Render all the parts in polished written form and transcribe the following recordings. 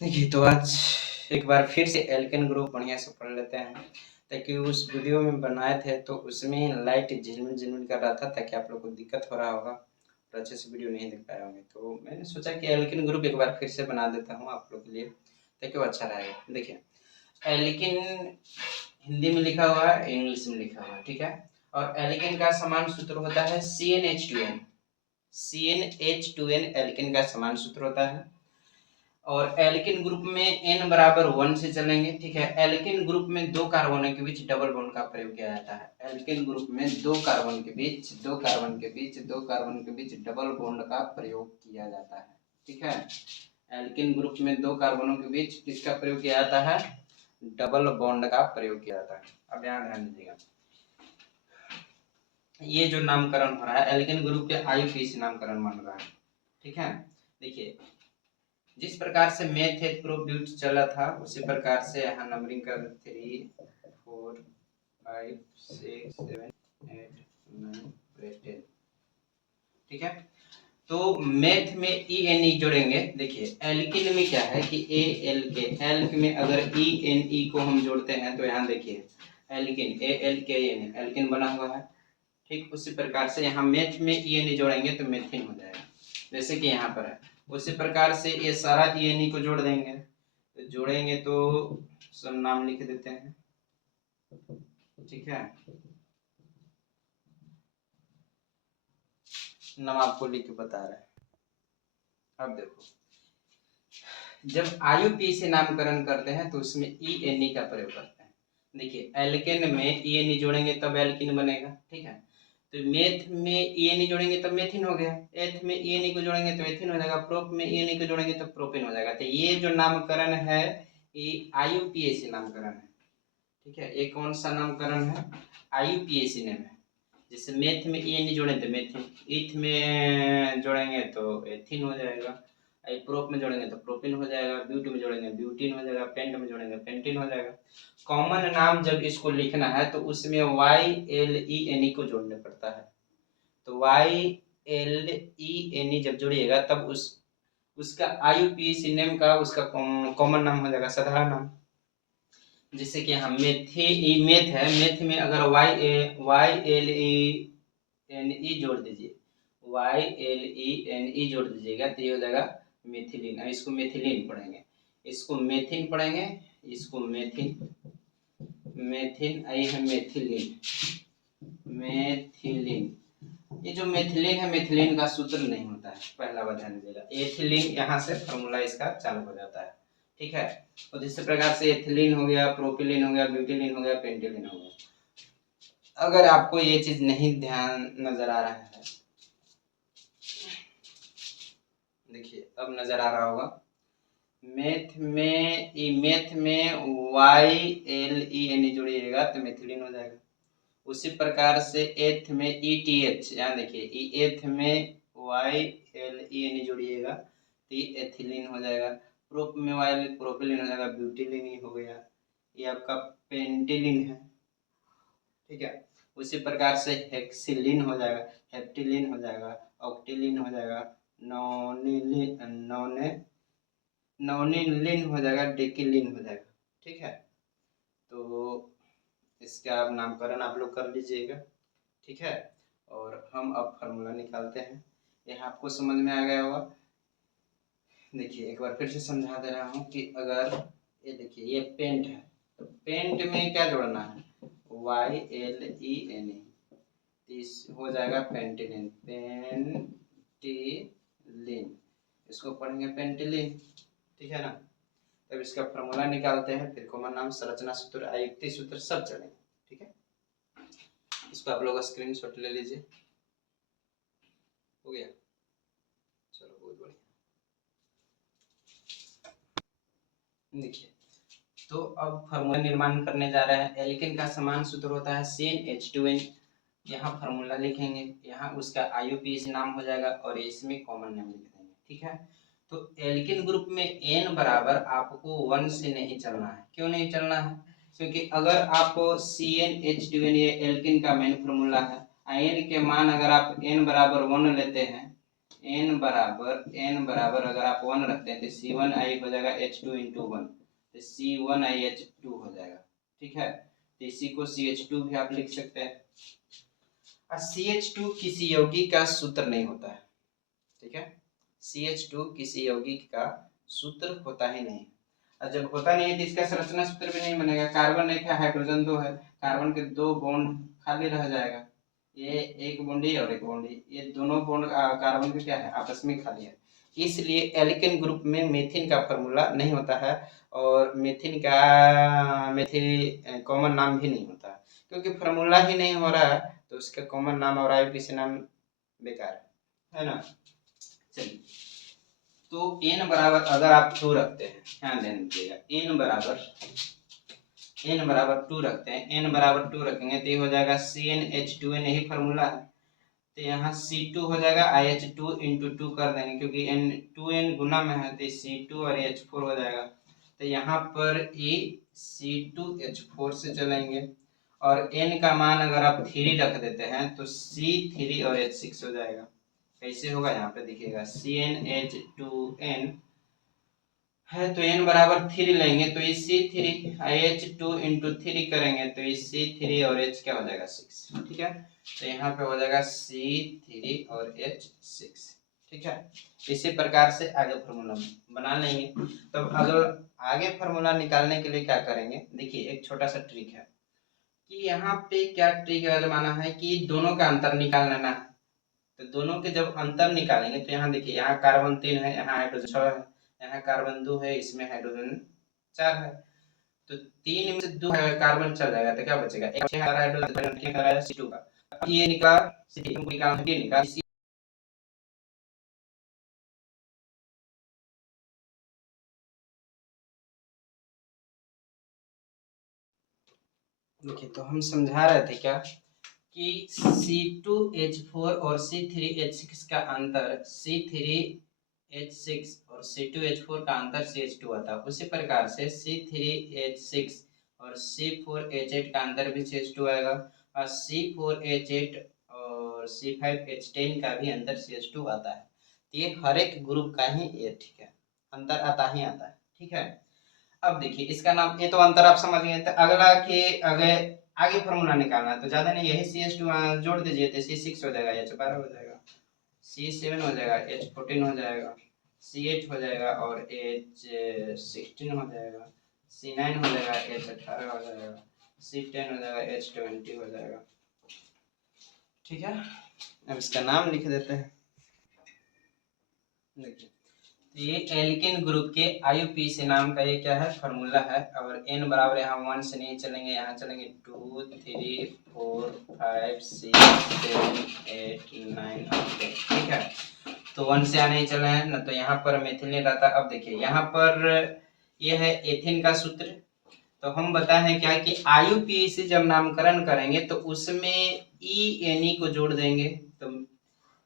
देखिए, तो आज एक बार फिर से एल्केन ग्रुप बढ़िया से पढ़ लेते हैं, ताकि उस वीडियो में बनाए थे तो उसमें लाइट झिलमिल कर रहा था, ताकि आप लोग को दिक्कत हो रहा होगा और अच्छे से वीडियो नहीं देख पाए होंगे। तो मैंने सोचा कि एल्केन ग्रुप एक बार फिर से बना देता हूँ आप लोग के लिए, ताकि वो अच्छा रहेगा। देखिए, एल्केन हिंदी में लिखा हुआ है, इंग्लिश में लिखा हुआ है, ठीक है। और एल्केन का समान सूत्र होता है CnH2n। CnH2n एल्केन का समान सूत्र होता है। और एल्केन ग्रुप में n बराबर 1 से चलेंगे, ठीक है। एल्केन ग्रुप में दो कार्बनों के बीच डबल बॉन्ड का प्रयोग किया जाता है। एल्केन ग्रुप में दो कार्बन के बीच डबल बॉन्ड का प्रयोग किया जाता है, ठीक है। एल्केन ग्रुप में दो कार्बनों के बीच किसका प्रयोग किया जाता है? डबल बॉन्ड का प्रयोग किया जाता है। अब यहाँ ध्यान दीजिएगा, ये जो नामकरण हो रहा है एल्केन ग्रुप के IUPAC से नामकरण बन रहा है, ठीक है। देखिए, जिस प्रकार से मेथ एथ प्रो ब्यूट चला था उसी प्रकार से यहाँ नंबरिंग कर 3 4 5 6 7 8 9 10, ठीक है। तो मेथ में ENE जोड़ेंगे। देखिए, एल्किन में क्या है कि एल्क में अगर ENE को हम जोड़ते हैं तो यहाँ देखिए एल्किन ALKN एल्किन बना हुआ है, ठीक। उसी प्रकार से यहाँ मेथ में ENE जोड़ेंगे तो मेथिन हो जाएगा, जैसे कि यहाँ पर है। उसी प्रकार से ये सारा ENE को जोड़ देंगे, तो जोड़ेंगे तो सब नाम लिख देते हैं, ठीक है। नाम आपको लिख के बता रहे हैं। अब देखो, जब IUPAC से नामकरण करते हैं तो उसमें ENE का प्रयोग करते हैं। देखिए, एल्केन में ENE जोड़ेंगे तब एल्किन बनेगा, ठीक है। तो मेथ में ENE जोड़ेंगे तब मेथिन हो गया, एथ में ENE को जोड़ेंगे तो एथिन हो जाएगा, प्रोप में ENE को जोड़ेंगे तो प्रोपेन हो जाएगा। तो ये जो नामकरण है ये IUPAC से नामकरण है, ठीक है। ये कौन सा नामकरण है? IUPAC नेम है। जैसे मेथ में ENE जोड़े तो मेथिन, ईथ में जोड़ेंगे तो एथिन हो जाएगा, प्रोप में जोड़ेंगे तो प्रोपिन हो जाएगा, ब्यूट में जोड़ेंगे ब्यूटिन हो जाएगा, पेंट में जोड़ेंगे पेंटिन हो जाएगा। कॉमन नाम जब इसको लिखना है तो उसमें YLENE को जोड़ने पड़ता है। तो YLENE जब जोड़िएगा तब उसका IUPAC नेम का उसका कॉमन नाम हो जाएगा, साधारण नाम। जैसे कि हम मेथ है, मेथ में अगर YLENE जोड़ दीजिए, YLENE जोड़ दीजिएगा तो ये हो जाएगा मेथिलीन। इसको मेथिलीन पढ़ेंगे, इसको मेथिन पढ़ेंगे, इसको मेथिन आई है मेथिलीन। ये जो मेथिलीन है, मेथिलीन का सूत्र नहीं होता है, पहला बात ध्यान दीजिएगा। एथिलीन यहाँ से फॉर्मूला इसका चालू हो जाता है, ठीक है। और इसी प्रकार से एथिलीन हो गया, प्रोपिलीन हो गया, ब्यूटिलीन हो गया, पेंटिलीन हो गया। अगर आपको ये चीज नहीं ध्यान नजर आ रहा है, देखिए अब नजर आ रहा होगा। मेथ में YLENE जोड़िएगा तो मेथिलीन हो जाएगा। उसी प्रकार से एथ में ETH, यहाँ देखिए एथ में YLENE जोड़िएगा तो एथिलीन हो जाएगा। प्रोप में प्रोपिलीन हो जाएगा, ब्यूटिलीन ही हो गया, ये आपका पेंटिलीन है, ठीक है। उसी प्रकार से हेक्सिलीन हो जाएगा, हेप्टिलीन हो जाएगा, ऑक्टिलीन हो जाएगा, नॉनिलीन हो जाएगा, डेकिलीन हो जाएगा, ठीक है। तो इसका आप नामकरण आप लोग कर लीजिएगा, ठीक है। और हम अब फार्मूला निकालते हैं, यह आपको समझ में आ गया होगा। देखिए, एक बार फिर से समझा दे रहा हूँ कि अगर ये देखिए ये पेंट है तो पेंट में क्या जोड़ना है? YLENE, इस हो जाएगा पेंटिलीन, इसको पढ़ेंगे पेंटिलीन, ठीक है ना। तब इसका फॉर्मूला निकालते हैं, फिर कॉमन नाम, संरचना सूत्र, आयुक्ति सूत्र सब चलेंगे, ठीक है। इसको आप लोग स्क्रीनशॉट ले लीजिए, हो गया। चलो, बहुत बढ़िया। देखिए, तो अब फार्मूला निर्माण करने जा रहे हैं। एल्केन का समान सूत्र होता है CnH2n। यहाँ फार्मूला लिखेंगे, यहाँ उसका IUPAC नाम हो जाएगा और इसमें कॉमन नाम लिख देंगे, ठीक है। तो एल्केन ग्रुप में n बराबर आपको 1 से नहीं चलना है। क्यों नहीं चलना है? क्योंकि अगर आपको CnH2n, ये एल्केन का मेन फार्मूला है, n के मान अगर आप n बराबर 1 लेते हैं n बराबर अगर आप 1 रखते हैं तो C1I हो जाएगा H2 इंटू 1, तो C1IH2 हो जाएगा। ठीक है, तो इसी को CH2 भी आप लिख सकते हैं। CH2 किसी यौगिक का सूत्र नहीं होता है। ठीक है, CH2 किसी यौगिक का सूत्र होता ही नहीं, और जब होता नहीं है तो इसका संरचना सूत्र भी नहीं बनेगा। कार्बन एक है, हाइड्रोजन 2 है, कार्बन के 2 बॉन्ड खाली रह जाएगा, ये एक बॉन्डी और एक बॉन्डी, ये दोनों बॉन्ड कार्बन के क्या है, आपस में खाली है। इसलिए एल्केन ग्रुप में मेथिन का फॉर्मूला नहीं होता है, और मेथिन का मेथिल कॉमन नाम भी नहीं होता, क्योंकि फॉर्मूला ही नहीं हो रहा है तो उसका कॉमन नाम और आईयूपीएसी नाम बेकार है ना। चलिए, तो n बराबर अगर आप 2 रखते हैं, ध्यान देना दीजिएगा, n बराबर 2 रखते हैं, n बराबर 2 रखेंगे तो ये हो जाएगा CnH2n, यही फार्मूला है। तो यहाँ C2 हो जाएगा, IH2 इंटू 2 कर देंगे, क्योंकि n 2n गुना में है तो C2 और H4 हो जाएगा। तो यहाँ पर ये C2H4 से चलेंगे, और n का मान अगर आप 3 रख देते हैं तो C3 और H6 हो जाएगा। कैसे होगा, यहाँ पे देखिएगा, CnH2n है तो n बराबर 3 लेंगे तो ये C3IH2 इंटू 3 करेंगे तो ये C3 और H क्या हो जाएगा, 6। ठीक है, तो यहाँ पे हो जाएगा C3 और H6। ठीक है, इसी प्रकार से आगे फार्मूला बना लेंगे। तब अगर आगे फार्मूला निकालने के लिए क्या करेंगे, देखिए एक छोटा सा ट्रिक है कि यहाँ पे क्या ट्रिक आजमाना है कि दोनों का अंतर निकाल लेना है। तो दोनों के जब अंतर निकालेंगे तो यहाँ देखिए, यहाँ कार्बन 3 है, यहाँ हाइड्रोजन 6 है, यहाँ कार्बन 2 है, इसमें हाइड्रोजन 4 है, तो 3 में से 2 कार्बन चल जाएगा तो क्या बचेगा, एक हाइड्रोजन C2 का। अब ये निकाला, C2 को निकाला, ये निकाला, देखिए तो हम समझा रहे थे क्या कि C2H4 और C3H6 का अंतर C3H6 और C2H4 का अंतर CH2 आता है। उसी प्रकार से C3H6 और C4H8 का अंतर भी CH2 आएगा, और C4H8 और C5H10 का भी अंतर CH2 आता है। ये हर एक ग्रुप का ही ये ठीक है, अंतर आता ही आता है। ठीक है, अब देखिए इसका नाम, ये तो अंतर आप समझ गए। तो अगला के अगर आगे फॉर्मूला निकालना है तो ज्यादा नहीं, यही CH2 जोड़ दीजिए तो C6 हो जाएगा, H12 हो जाएगा, C7 हो जाएगा, H14 हो जाएगा, C8 हो जाएगा और H16 हो जाएगा, C9 हो जाएगा, H18 हो जाएगा, C10 हो जाएगा, H20 हो जाएगा। ठीक है, अब इसका नाम लिख देते हैं। देखिए, ये एल्केन ग्रुप के IUPAC नाम का ये क्या है, फार्मूला है, और n बराबर यहाँ 1 से नहीं चलेंगे, यहाँ चलेंगे 2 3 4 5 6 7 8 9 और 10। ठीक है, तो 1 से यहाँ नहीं चले हैं ना, तो यहाँ पर मेथिल नहीं रहता। अब देखिए यहाँ पर ये है एथिन का सूत्र, तो हम बताए हैं क्या कि IUPAC जब नामकरण करेंगे तो उसमें ENE को जोड़ देंगे, तो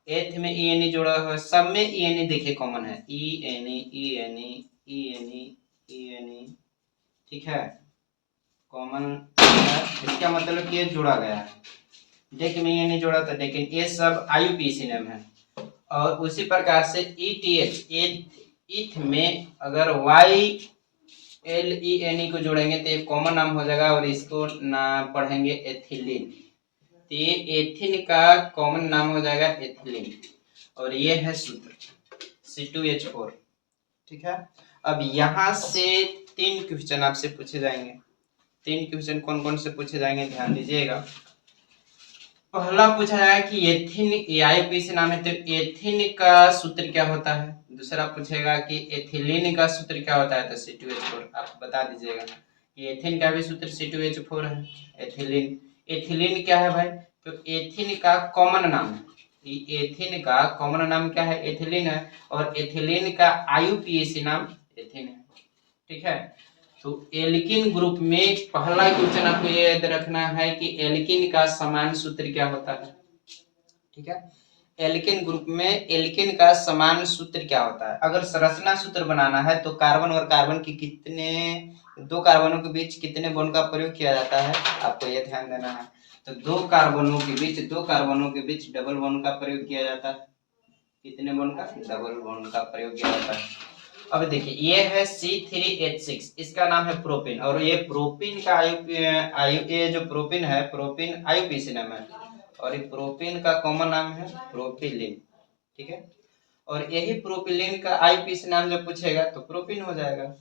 एथ में ENE जोड़ा हुआ है, सब में ENE देखिए कॉमन है, ENE ENE ENE ENE। ठीक है, कॉमन है, इसका मतलब कि ये जोड़ा गया है। डेक में ENE जोड़ा था, लेकिन ये सब IUPAC नाम है। और उसी प्रकार से ETH इथ में अगर YLENE को जोड़ेंगे तो एक कॉमन नाम हो जाएगा, और इसको ना पढ़ेंगे एथिलीन, तो ये एथिन का कॉमन नाम हो जाएगा एथिलीन, और ये है सूत्र C2H4। ठीक है, अब यहाँ से 3 क्वेश्चन आपसे पूछे जाएंगे। 3 क्वेश्चन कौन कौन से पूछे जाएंगे, ध्यान दीजिएगा। पहला पूछा जाएगा कि एथिन IUPAC नाम है तो एथिन का सूत्र क्या होता है। दूसरा पूछेगा कि एथिलीन का सूत्र क्या होता है, तो C2H4 आप बता दीजिएगा। कि एथिन का भी सूत्र C2H4 है। एथिलीन क्या है भाई, तो एथिन का कॉमन नाम है, एथिन का कॉमन नाम क्या है, एथिलीन है, और एथिलीन का IUPAC नाम एथिन है। ठीक है, तो एल्किन ग्रुप में पहला क्वेश्चन आपको ये याद रखना है कि एल्किन का समान सूत्र क्या होता है। ठीक है, एल्किन ग्रुप में एल्किन का समान सूत्र क्या होता है। अगर संरचना सूत्र बनाना है तो कार्बन और कार्बन की कितने, 2 कार्बनों के बीच कितने बॉन्ड का प्रयोग किया जाता है, आपको यह ध्यान देना है। तो 2 कार्बनों के बीच डबल बॉन्ड का प्रयोग किया जाता है। कितने बॉन्ड का? डबल बॉन्ड का प्रयोग किया जाता है। अब देखिए ये है C3H6, इसका नाम है प्रोपिन, और ये प्रोपिन का ये जो प्रोपिन है, प्रोपिन आईयूपीएसी नाम है, और ये प्रोपिन का कॉमन नाम है प्रोपिलीन, ठीक है। और यही प्रोपिलीन का आईयूपीएसी नाम जब पूछेगा तो प्रोपिन हो जाएगा।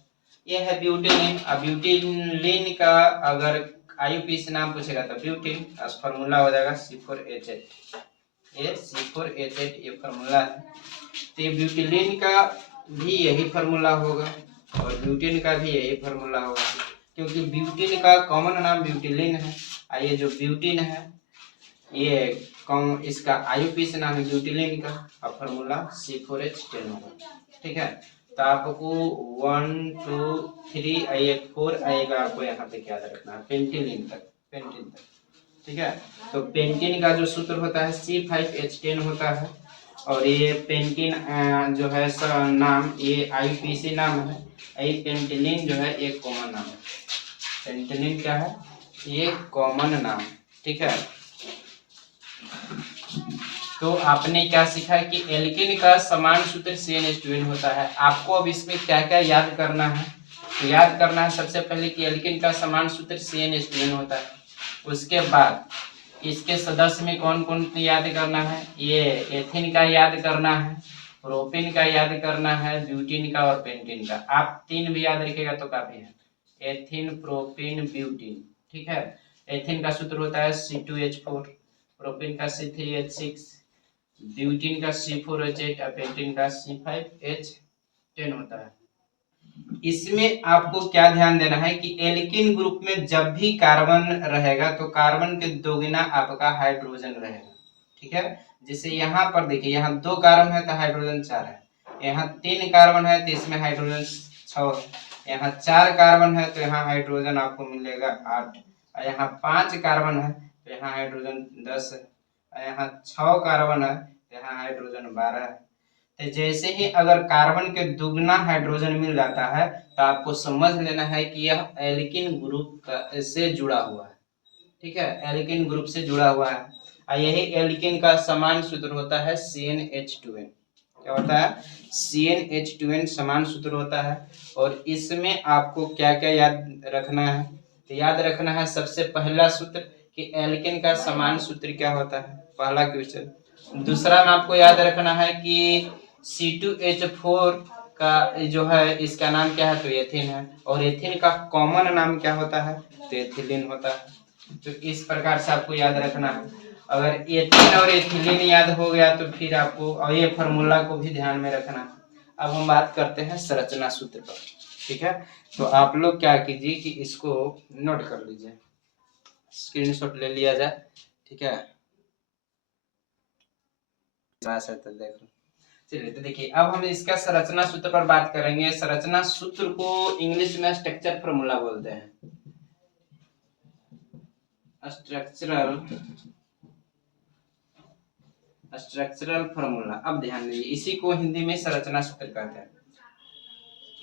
ये है ब्यूटिलीन, अब ब्यूटिलीन का अगर आईयूपीएसी नाम पूछेगा तो ब्यूटिन, फॉर्मूला हो जाएगा C4H8, ये C4H8 ये फॉर्मूला है। तो ये ब्यूटिलीन का भी यही फार्मूला होगा और ब्यूटेन का भी यही फार्मूला होगा, क्योंकि ब्यूटेन का कॉमन नाम ब्यूटिलीन है, और ये जो ब्यूटेन है ये इसका आईयूपीएसी नाम है ब्यूटिलीन का, और फार्मूला C4H10 होगा, ठीक है। तो आपको 1 2 3 आइए 4 आएगा, आपको यहाँ पे याद रखना है पेंटिलीन तक, पेंटिन तक, ठीक है। तो पेंटिन का जो सूत्र होता है C5H10 होता है, और ये पेंटिन जो है नाम ये आईयूपीएसी नाम है, ये पेंटिलीन जो है एक कॉमन नाम है, पेंटिलीन क्या है? ये कॉमन नाम, ठीक है। तो आपने क्या सीखा कि एल्केन का समान सूत्र CnH2n होता है। आपको अब इसमें क्या क्या याद करना है? तो याद करना है सबसे पहले कि एल्केन का समान सूत्र CnH2n होता है, उसके बाद इसके सदस्य में कौन कौन याद करना है? ये एथिन का याद करना है, प्रोपिन का याद करना है, ब्यूटिन का और पेंटिन का। आप 3 भी याद रखेगा तो काफी है, एथिन प्रोपिन ब्यूटिन, ठीक है। एथिन का सूत्र होता है C2H4, प्रोपिन का C3H6, ब्यूटिन का C4H8 और पेंटिन का C5H10 होता है। इसमें आपको क्या ध्यान देना है कि एल्किन ग्रुप में जब भी कार्बन रहेगा तो कार्बन के दोगुना आपका हाइड्रोजन रहेगा, ठीक है। जैसे यहाँ पर देखिए, यहाँ 2 कार्बन है तो हाइड्रोजन 4 है, यहाँ 3 कार्बन है तो इसमें हाइड्रोजन 6 है, यहाँ 4 कार्बन है तो यहाँ हाइड्रोजन आपको मिलेगा 8, और यहाँ 5 कार्बन है तो यहाँ हाइड्रोजन 10 है, और यहाँ 6 कार्बन है तो यहाँ हाइड्रोजन 12 है। तो जैसे ही अगर कार्बन के दुगना हाइड्रोजन मिल जाता है तो आपको समझ लेना है कि यह एल्किन ग्रुप से जुड़ा हुआ है, ठीक है, एल्किन ग्रुप से जुड़ा हुआ है। और यही एल्किन का समान सूत्र होता है CnH2n। क्या होता है? CnH2n समान सूत्र होता है। और इसमें आपको क्या क्या याद रखना है? तो याद रखना है सबसे पहला सूत्र कि एल्किन का समान सूत्र क्या होता है, पहला क्वेश्चन। दूसरा में आपको याद रखना है कि C2H4 का जो है इसका नाम क्या है, तो एथिन है, और एथिन का कॉमन नाम क्या होता है, तो एथिलीन होता है। तो इस प्रकार से आपको याद रखना है। अगर एथिन और एथिलीन याद हो गया तो फिर आपको, और ये फार्मूला को भी ध्यान में रखना है। अब हम बात करते हैं संरचना सूत्र पर, ठीक है। तो आप लोग क्या कीजिए कि इसको नोट कर लीजिए, स्क्रीनशॉट ले लिया जाए, ठीक है। तो देख लो, चलिए। तो देखिए अब हम इसका संरचना सूत्र पर बात करेंगे। संरचना सूत्र को इंग्लिश में स्ट्रक्चर फॉर्मूला बोलते हैं, स्ट्रक्चरल फॉर्मूला। अब ध्यान दीजिए, इसी को हिंदी में संरचना सूत्र कहते हैं।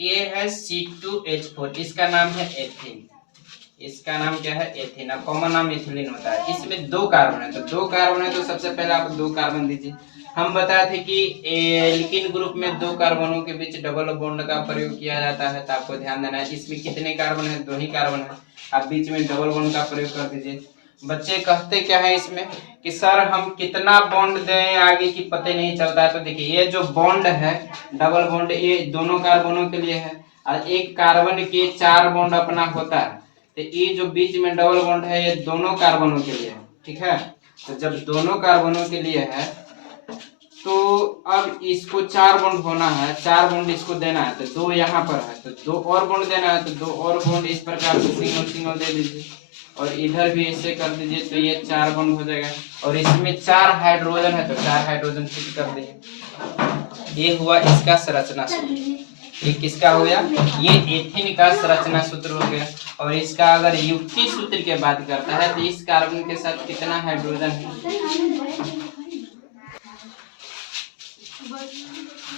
ये है C2H4, इसका नाम है एथिन, इसका नाम क्या है, एथिन। कॉमन नाम एथिलीन होता है। इसमें 2 कार्बन है, तो 2 कार्बन है तो सबसे पहले आप 2 कार्बन दीजिए। हम बताए थे कि एल्किन ग्रुप में 2 कार्बनों के बीच डबल बॉन्ड का प्रयोग किया जाता है, तो आपको ध्यान देना है। इसमें कितने कार्बन है, 2 ही कार्बन है, आप बीच में डबल बॉन्ड का प्रयोग कर दीजिए। बच्चे कहते क्या है इसमें कि सर हम कितना बॉन्ड दें आगे की पता नहीं चलता है। तो देखिए ये जो बॉन्ड है डबल बॉन्ड, ये दोनों कार्बनों के लिए है, और एक कार्बन के 4 बॉन्ड अपना होता है। तो ये जो बीच में डबल बॉन्ड है ये दोनों कार्बनों के लिए है, ठीक है। तो जब दोनों कार्बनों के लिए है तो अब इसको 4 बॉन्ड होना है, 4 बॉन्ड इसको देना है, तो 2 यहाँ पर है तो 2 और बॉन्ड देना है, तो 2 और बॉन्ड इस प्रकार से सिंगल सिंगल दे दीजिए, और इधर भी ऐसे कर दीजिए, तो ये 4 बॉन्ड हो जाएगा। और इसमें 4 हाइड्रोजन है तो 4 हाइड्रोजन फिट कर दीजिए। ये हुआ इसका संरचना सूत्र। ये किसका हो गया, ये एथिन का संरचना सूत्र हो गया। और इसका अगर युक्ति सूत्र की बात करता है तो इस कार्बन के साथ कितना हाइड्रोजन है,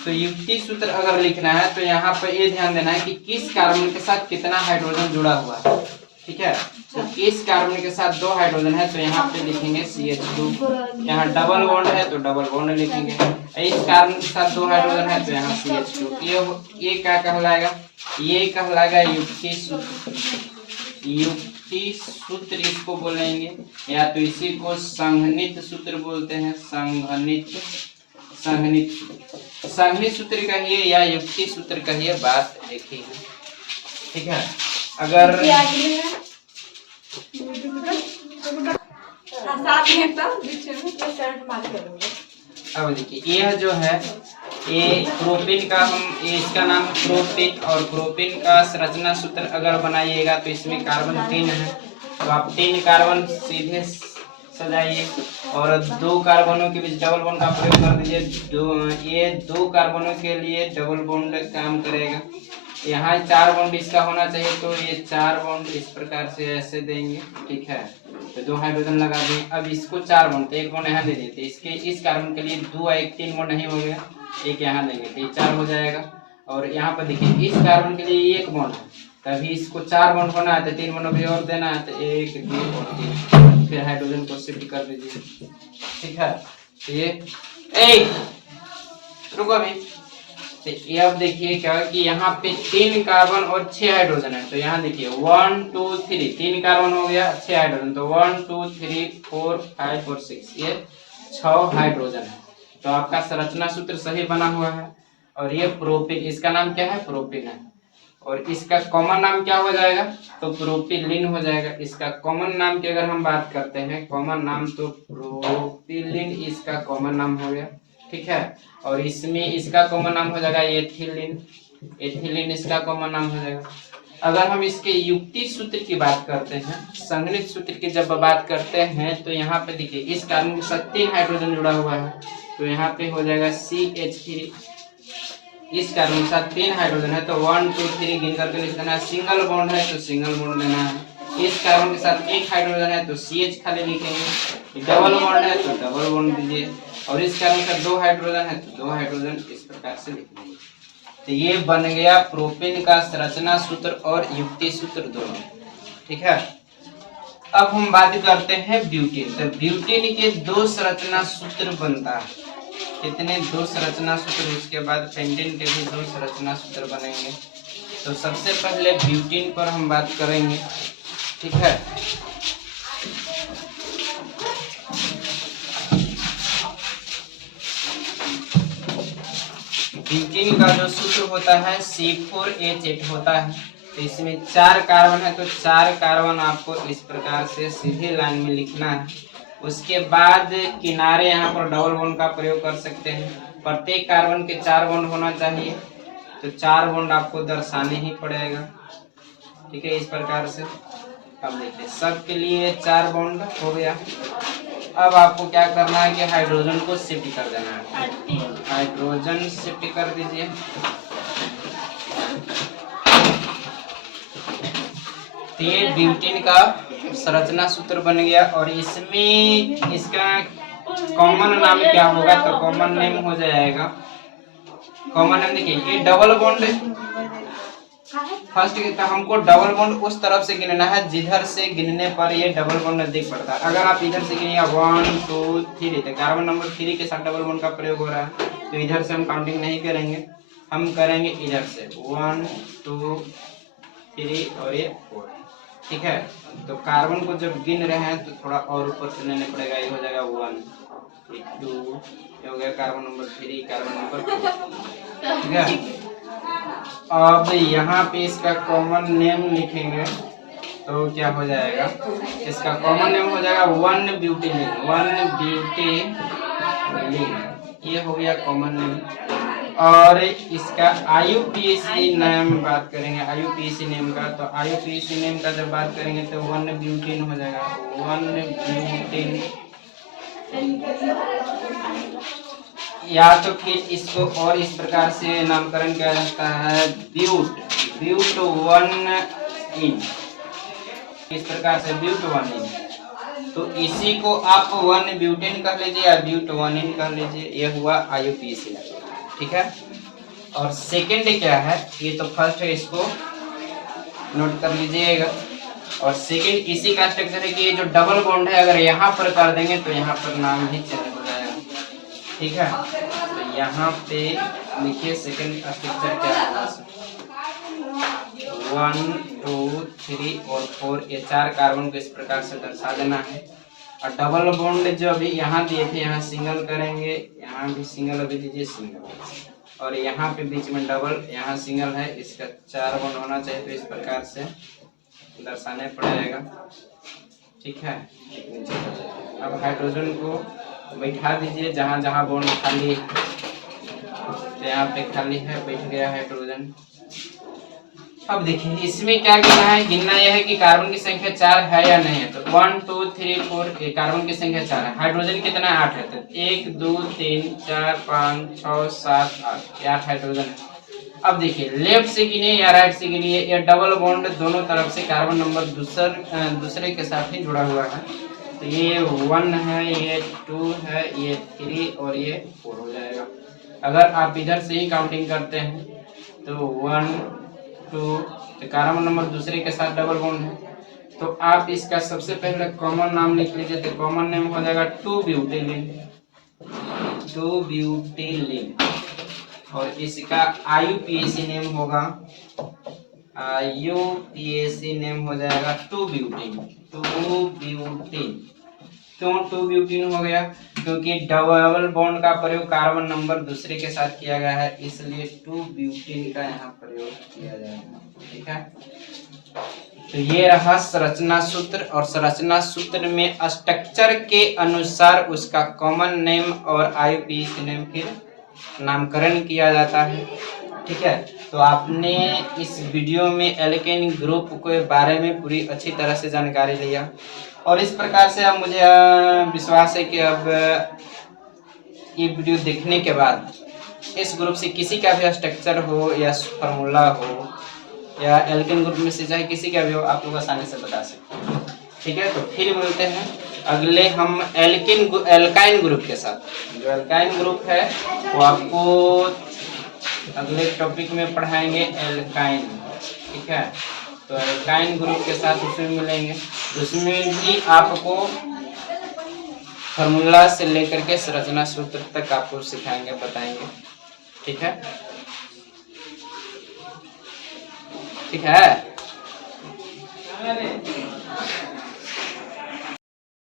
तो युक्ति सूत्र अगर लिखना है तो यहाँ पर ये ध्यान देना है कि किस कार्बन के साथ कितना हाइड्रोजन जुड़ा हुआ है। ठीक है। तो इस कार्बन के साथ 2 हाइड्रोजन है तो यहाँ पे लिखेंगे CH2। यहाँ डबल बॉन्ड है तो डबल बॉन्ड लिखेंगे। इस कार्बन के साथ 2 हाइड्रोजन है तो यहाँ CH2। ये क्या कहलाएगा? ये कहलाएगा युक्ति सूत्र। युक्ति सूत्र इसको बोलेंगे, या तो इसी को संघनित सूत्र बोलते हैं। संघनित सूत्र कहिए या युक्ति सूत्र कहिए, बात एक ही है। ठीक है। अगर अब देखिए यह जो है ये प्रोपीन का ये इसका नाम है प्रोपीन, और प्रोपीन का संरचना सूत्र अगर बनाइएगा तो इसमें कार्बन 3 है तो आप 3 कार्बन सीधे सजाइए और 2 कार्बनों के बीच डबल बॉन्ड का प्रयोग कर दीजिए। ये 2 कार्बनों के लिए डबल बॉन्ड काम करेगा। यहाँ 4 बॉन्ड इसका होना चाहिए तो ये 4 बॉन्ड इस प्रकार से ऐसे देंगे। ठीक है। तो 2 हाइड्रोजन लगा दें। अब इसको 4 बॉन्ड तो 1 बॉन्ड यहाँ दे देते। इसके इस कार्बन के लिए 2 1 3 बॉन्ड नहीं हो गया, 1 यहाँ देंगे तो ये 4 हो जाएगा। और यहाँ पर देखिए इस कार्बन के लिए 1 बॉन्ड है, तभी इसको 4 बॉन्ड होना है तो 3 बॉन्ड भी और देना है तो 1 2 और 3, फिर हाइड्रोजन को शिफ्ट कर दीजिए। ठीक है। तो ये रुको अभी। तो ये अब देखिए क्या कि यहाँ पे 3 कार्बन और 6 हाइड्रोजन है तो यहाँ देखिए 1 2 3 3 कार्बन हो गया, 6 हाइड्रोजन तो 1 2 3 4 5 और 6 ये 6 हाइड्रोजन है। तो आपका संरचना सूत्र सही बना हुआ है। और ये प्रोपीन, इसका नाम क्या है? प्रोपीन है। और इसका कॉमन नाम क्या हो जाएगा? तो प्रोपिलीन हो जाएगा। इसका कॉमन नाम की अगर हम बात करते हैं, कॉमन नाम तो प्रोपिलीन इसका कॉमन नाम हो गया। ठीक है। और इसमें इसका कॉमन नाम हो जाएगा एथिलीन। एथिलीन इसका कॉमन नाम हो जाएगा। अगर हम इसके युक्ति सूत्र की बात करते हैं, संघनित सूत्र की जब बात करते हैं तो यहाँ पे देखिए इस कार्बन के साथ 3 हाइड्रोजन जुड़ा हुआ है तो यहाँ पे हो जाएगा CH3। इस कार्बन के साथ 3 हाइड्रोजन है तो 1 2 3 गिन करके लिख देना है। सिंगल बॉन्ड है तो सिंगल बॉन्ड लेना है। इस कार्बन के साथ 1 हाइड्रोजन है तो CH खाली लिखेंगे। डबल बॉन्ड है तो डबल बॉन्ड दीजिए। और इस कार्बन के साथ 2 हाइड्रोजन है तो 2 हाइड्रोजन इस प्रकार से लिख देंगे। तो ये बन गया प्रोपीन का संरचना सूत्र और युक्ति सूत्र दोनों। ठीक है। अब हम बात करते हैं ब्यूटेन। तो ब्यूटेन के 2 संरचना सूत्र बनता है। कितने? 2 संरचना सूत्र। उसके बाद पेंटेन के भी 2 संरचना सूत्र बनेंगे। तो सबसे पहले ब्यूटेन पर हम बात करेंगे। ठीक है। ब्यूटेन का जो सूत्र होता है C4H8 होता है। तो इसमें 4 कार्बन है तो 4 कार्बन आपको इस प्रकार से सीधी लाइन में लिखना है। उसके बाद किनारे यहाँ पर डबल बॉन्ड का प्रयोग कर सकते हैं। प्रत्येक कार्बन के 4 बॉन्ड होना चाहिए तो 4 बॉन्ड आपको दर्शाने ही पड़ेगा। ठीक है। इस प्रकार से अब देखिए सबके लिए 4 बॉन्ड हो गया। अब आपको क्या करना है कि हाइड्रोजन को शिफ्ट कर देना है। हाइड्रोजन शिफ्ट कर दीजिए। तो ये ब्यूटेन का संरचना सूत्र बन गया। और इसमें इसका कॉमन नाम क्या होगा? तो कॉमन नेम हो जाएगा, कॉमन नेम देखिए ये डबल बॉन्ड फर्स्ट तो हमको डबल बॉन्ड उस तरफ से गिनना है जिधर से गिनने पर ये डबल बॉन्ड नजदीक पड़ता है। अगर आप इधर से गिनिएगा 1 2 3 तो कार्बन नंबर 3 के साथ डबल बॉन्ड का प्रयोग हो रहा है तो इधर से हम काउंटिंग नहीं करेंगे, हम करेंगे इधर से 1 2 3 और ये 4। ठीक है। तो कार्बन को जब गिन रहे हैं तो थोड़ा और ऊपर से लेने पड़ेगा। ये हो जाएगा 1 2 ये हो गया कार्बन नंबर 3 कार्बन नंबर 4। ठीक है। अब यहाँ पे इसका कॉमन नेम लिखेंगे तो क्या हो जाएगा? इसका कॉमन नेम हो जाएगा 1 ब्यूटेलिन। 1 ब्यूटेलिन ये हो गया कॉमन नेम। और इसका IUPAC नेम बात करेंगे, IUPAC नेम का। तो IUPAC नेम का जब बात करेंगे तो 1 ब्यूटेन हो जाएगा। 1 ब्यूटेन या तो फिर इसको और इस प्रकार से नामकरण किया जाता है ब्यूट 1 इन, इस प्रकार से ब्यूट 1 इन। तो इसी को आप 1 ब्यूटेन कह लीजिए या ब्यूट 1 इन कह लीजिए। ये हुआ IUPAC। ठीक है। और सेकंड क्या है? ये तो फर्स्ट है, इसको नोट कर लीजिएगा। और सेकंड इसी का स्ट्रक्चर है कि ये जो डबल बॉन्ड है अगर यहाँ पर कर देंगे तो यहाँ पर नाम ही चेंज हो जाएगा। ठीक है, तो यहाँ पे लिखिए सेकंड स्ट्रक्चर क्या होगा, 1 2 3 और 4, ये 4 कार्बन को इस प्रकार से दर्शा देना है। और डबल बॉन्ड जो अभी यहाँ दिए थे यहाँ सिंगल करेंगे, यहाँ भी सिंगल अभी दीजिए सिंगल, और यहाँ पे बीच में डबल, यहाँ सिंगल है, इसका 4 बॉन्ड होना चाहिए, तो इस प्रकार से दर्शाने पड़ेगा। ठीक है, अब हाइड्रोजन को बैठा दीजिए जहाँ जहाँ बॉन्ड खाली है, तो यहाँ पे खाली है, बैठ गया हाइड्रोजन। अब देखिए इसमें क्या गिनना है, गिनना यह है कि कार्बन की संख्या 4 है या नहीं है। तो 1 2 3 4 कार्बन की संख्या 4 है, हाइड्रोजन कितना 8 है, तो 1 2 3 4 5 6 7 8, 8 हाइड्रोजन है। अब देखिए लेफ्ट से गिने या राइट से गिनिए, ये डबल बॉन्ड दोनों तरफ से कार्बन नंबर दूसरे के साथ ही जुड़ा हुआ है। तो ये 1 है, ये 2 है, ये 3 और ये 4 हो जाएगा। अगर आप इधर से ही काउंटिंग करते हैं तो 1 2, कार्बन नंबर दूसरे के साथ डबल बॉन्ड है, तो आप इसका सबसे पहले कॉमन नाम लिख लीजिए। तो कॉमन नेम हो जाएगा 2-ब्यूटिलीन, 2-ब्यूटिलीन। और इसका IUPAC नेम होगा, IUPAC नेम हो जाएगा 2-ब्यूटीन, 2-ब्यूटीन। क्यों 2-ब्यूटीन हो गया, क्योंकि डबल बॉन्ड का प्रयोग कार्बन नंबर दूसरे के साथ किया गया है, इसलिए 2-ब्यूटीन का यहाँ प्रयोग किया जाएगा। ठीक है, तो ये रहा संरचना सूत्र, और संरचना सूत्र में स्ट्रक्चर के अनुसार उसका कॉमन नेम और IUPAC नेम फिर नामकरण किया जाता है। ठीक है, तो आपने इस वीडियो में एल्केन ग्रुप के बारे में पूरी अच्छी तरह से जानकारी लिया, और इस प्रकार से अब मुझे विश्वास है कि अब ये वीडियो देखने के बाद इस ग्रुप से किसी का भी स्ट्रक्चर हो या फार्मूला हो या एल्केन ग्रुप में से चाहे किसी का भी हो, आप लोग आसानी से बता सकते हैं। ठीक है, तो फिर मिलते हैं अगले हम एल्काइन ग्रुप के साथ। जो एल्काइन ग्रुप है वो आपको अगले टॉपिक में पढ़ाएंगे, एल्काइन। ठीक है, तो एल्काइन ग्रुप के साथ उसमें मिलेंगे, उसमें भी आपको फार्मूला से लेकर के संरचना सूत्र तक आपको सिखाएंगे, बताएंगे। ठीक है, ठीक है।